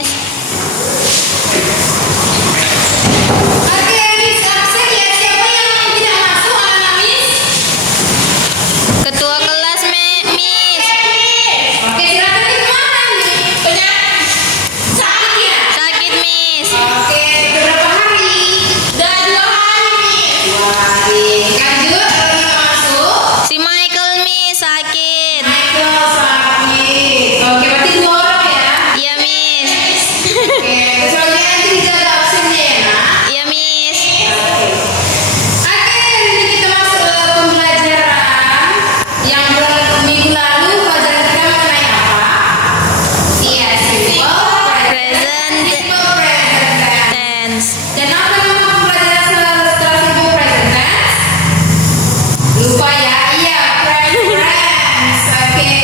Miss. Oke, Miss absen ya. Siapa yang tidak masuk anak-anak Miss? Ketua kelas Miss. Oke, silakan Miss. Mana nih? Sakit ya? Sakit Miss. Oke, berapa hari? Udah 2 hari Miss. 2 hari. Lanjut, kalau yang masuk. Si Michael Miss sakit. Michael sakit. Oke, berarti 2 orang ya? Iya Miss. Oke, soalnya nanti dijaga absennya ya nak. Iya Miss. Oke, hari ini kita masuk ke pembelajaran yang minggu lalu pelajaran kita mengenai apa? Iya, simple Present simple present tense. tense. Dan apa nama pembelajaran setelah simple present tense? Lupa ya? Iya, preference. Oke.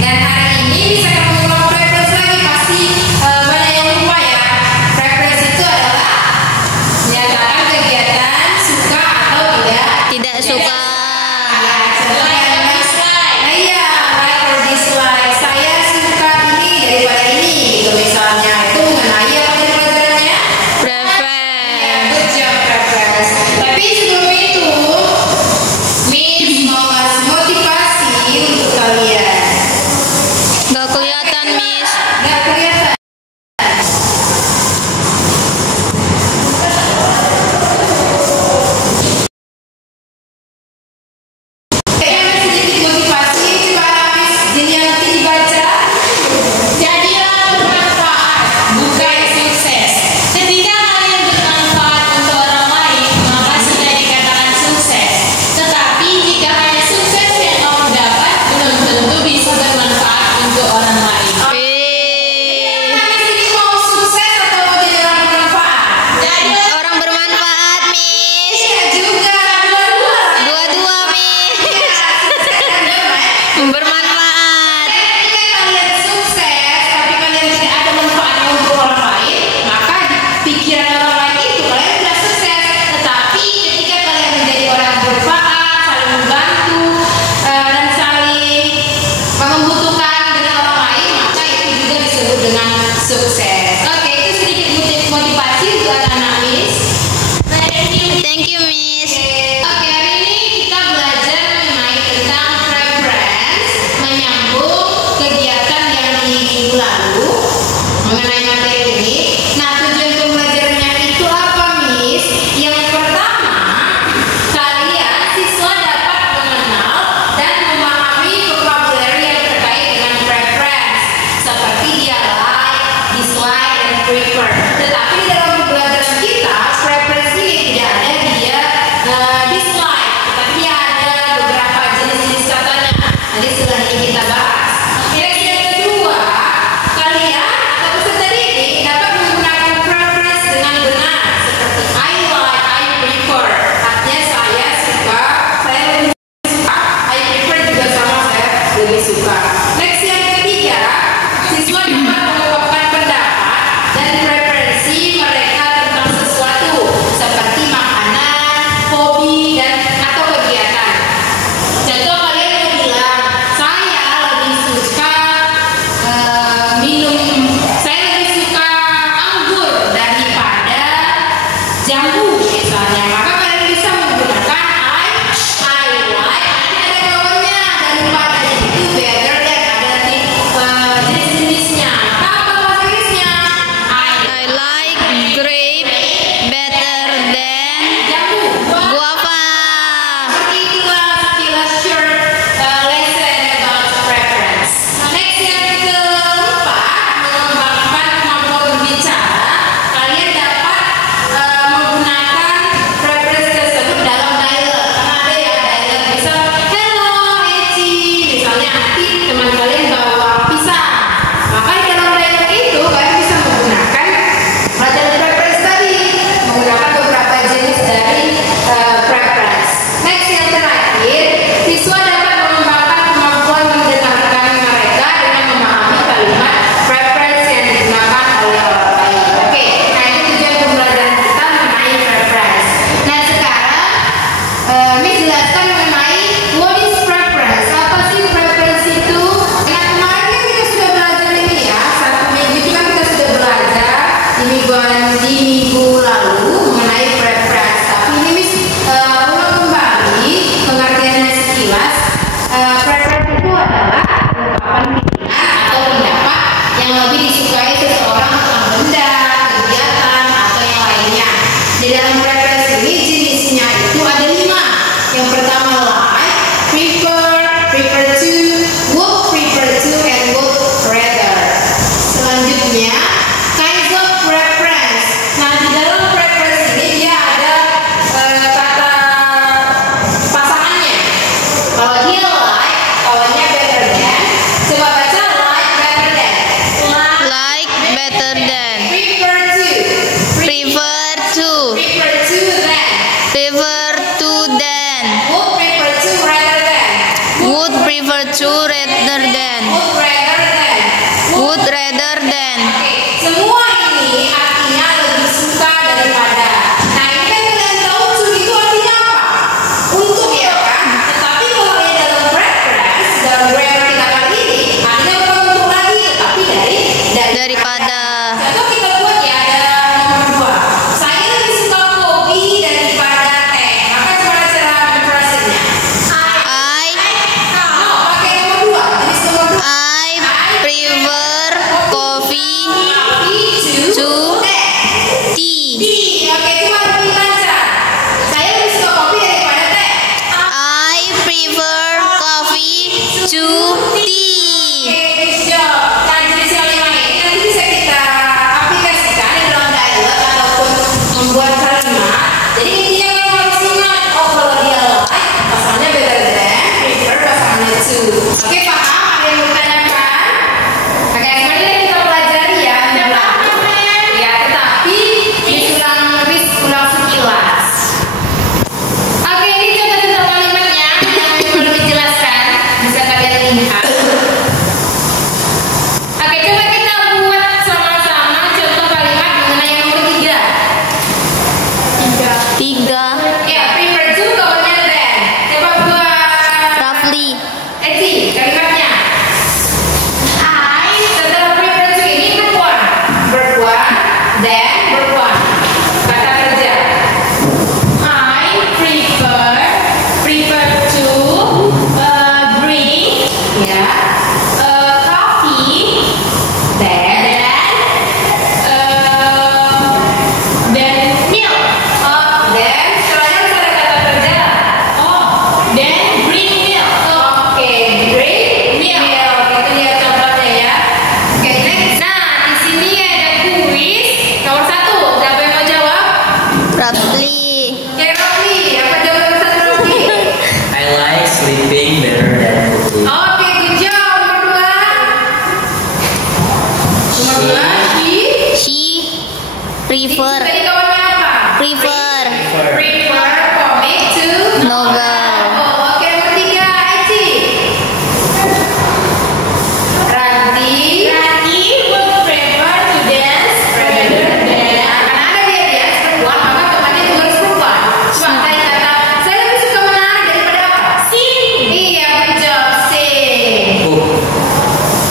Dan hari ini bisa kamu ulang preference lagi, pasti banyak yang lupa ya. Preference itu adalah menyatakan kegiatan suka atau Tidak suka. Ya, contohnya nah iya, like or dislike. Saya suka ini daripada ini, gitu misalnya. Itu mengenai apa tadi pelajarannya? Preference. Good job, preference. Tapi sebelum itu, Miss mau ngasih motivasi untuk kalian. Gak kelihatan Miss. Nggak kelihatan. Kayaknya sedikit motivasi, coba Miss jadi nanti dibaca. Jadilah bermanfaat, bukan sukses. Ketika kalian bermanfaat untuk orang lain, maka sudah dikatakan sukses. Tetapi jika hanya sukses yang kamu dapat, belum tentu bisa bermanfaat untuk orang lain. Wih. Miss ini mau sukses atau mau jadi orang bermanfaat? Jadi Orang bermanfaat Miss. Iya juga, dua-dua. Dua-dua Miss. Iya, sukses dan damai. Bermanfaat. Ketika kalian sukses, tapi kalian tidak ada manfaatnya untuk orang lain, maka di pikiran orang lain itu kalian sudah sukses. Tetapi ketika kalian menjadi orang bermanfaat, saling membantu, dan saling membutuhkan dengan orang lain, maka itu juga disebut dengan sukses. Oke, itu sedikit motivasi untuk anak-anak Miss. Thank you Miss. Oke, hari ini kita belajar mengenai tentang preference, menyambung kegiatan yang di minggu lalu mengenai materi ini. Nah, tujuan pembelajarannya itu apa, Miss? Yang pertama, kalian siswa dapat mengenal dan memahami vocabulary yang terkait dengan preference, seperti dia like, dislike, dan prefer. Tetapi di dalam pembelajaran kita, preference ini tidak ada dia dislike, tapi dia ada beberapa jenis-jenis katanya. Nanti setelah ini kita bahas. Yang kedua, kalian apa pesan tadi? tea. Oke, cuma lebih lancar. Saya lebih suka kopi daripada teh. I prefer coffee to tea. Oke, good job. Nah, jenis yang lima ini nanti bisa kita aplikasikan di dalam dialog ataupun membuat kalimat. Jadi intinya kamu harus ingat, oh kalau dia like, pasangannya better than, prefer pasangannya to. Oke, paham? Ada yang mau tanyakan? Oke, semuanya kita pelajari ya. Ya, tetapi ulang sekilas. Oke, ini contoh-contoh kalimatnya yang perlu dijelaskan. Bisa kalian lihat. Oke, coba kita buat sama-sama contoh kalimat mengenai yang nomor 3. 3. Ya, prefer to kemudian than. Coba buat Roughly. Eti, kalimatnya. I setelah prefer to ini berbuat. Berbuat, then berbuat. Kata kerja. I prefer to drink Ya, coffee then. than milk. Then setelahnya harus ada kata kerja. Then drink milk. Oke, drink milk. Itu dia contohnya ya. Oke, next. Nah, di sini ada kuis nomor 1. Siapa yang mau jawab? Roughly. Oke, Rafli. Apa jawaban satu Rafli? I like sleeping better than cooking. Oke, good job. Nomor 2. Nomor 2, She prefer Tadi kawannya apa? prefer Prefer comic to novel. Oh, oke, nomor 3, Eci. Ranti. Ranti would prefer to dance rather than. Karena ada dia dance perempuan, maka temannya juga harus perempuan. Coba tadi kata, saya lebih suka menari daripada apa? Sing. Iya, good job, sing. Cook.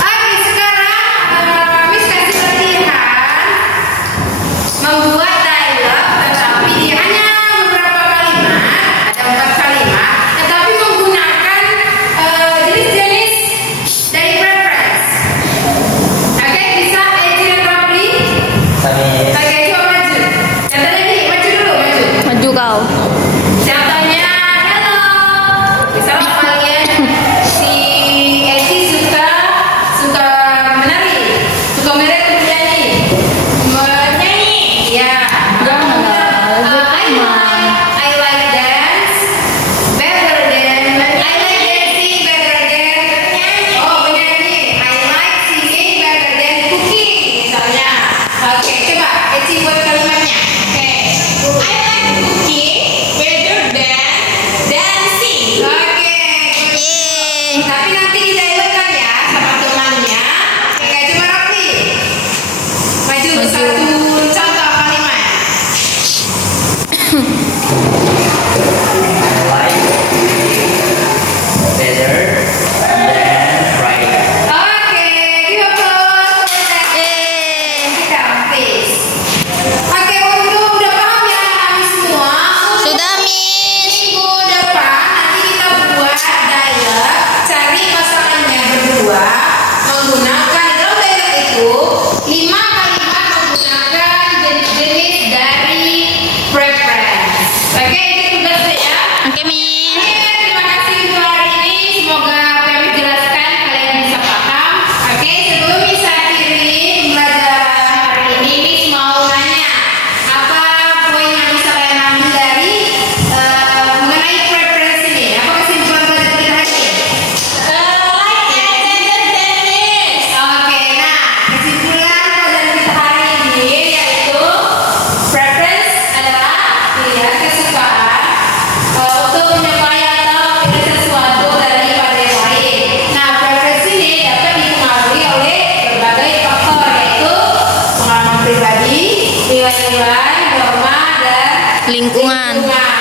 Oke, sekarang Miss kasih latihan membuat dialog, tetapi dia hanya beberapa kalimat, ada 4 kalimat, tetapi menggunakan jenis-jenis dari preference. Oke, bisa Eci dan Rafli? Kami Oke, coba maju. Contohnya nih, maju dulu, maju. Maju kau. Contohnya, hello. Misalnya kalian si Eci suka menari, suka menyanyi. Ya. I like dance better than I like dancing better than menyanyi. I like singing better than cooking misalnya. Oke, coba Eci buat kalimatnya. I like cooking better than dancing. Oke. Yeay. Tapi nanti didialogkan ya sama temannya. Oke, coba Rafli. Maju satu contoh kalimat. I like better than fried. Oke, give applause for that. Yeay. Kita please. Oke, udah paham ya kami semua? Sudah, Miss. Minggu depan nanti kita buat dialog, cari pasangannya berdua menggunakan di dalam dialog itu 5 kalimat menggunakan jenis-jenis dari preference. Oke, itu tugasnya ya. Oke, Miss. Oke, terima kasih untuk hari ini. Semoga apa yang dijelaskan kalian bisa paham. Oke, sebelum bisa akhiri pembelajaran hari ini, Miss mau nanya apa poin yang bisa kalian ambil dari mengenai preference ini? Apa kesimpulan pelajaran kita hari ini? Like that better than this. Oke, nah kesimpulan pelajaran kita hari ini yaitu preference adalah pilihan kesukaan untuk menyukai atau memilih sesuatu daripada yang lain. Nah, preference ini dapat dipengaruhi oleh berbagai faktor yaitu pengalaman pribadi, nilai-nilai, norma, dan Lingkungan. lingkungan.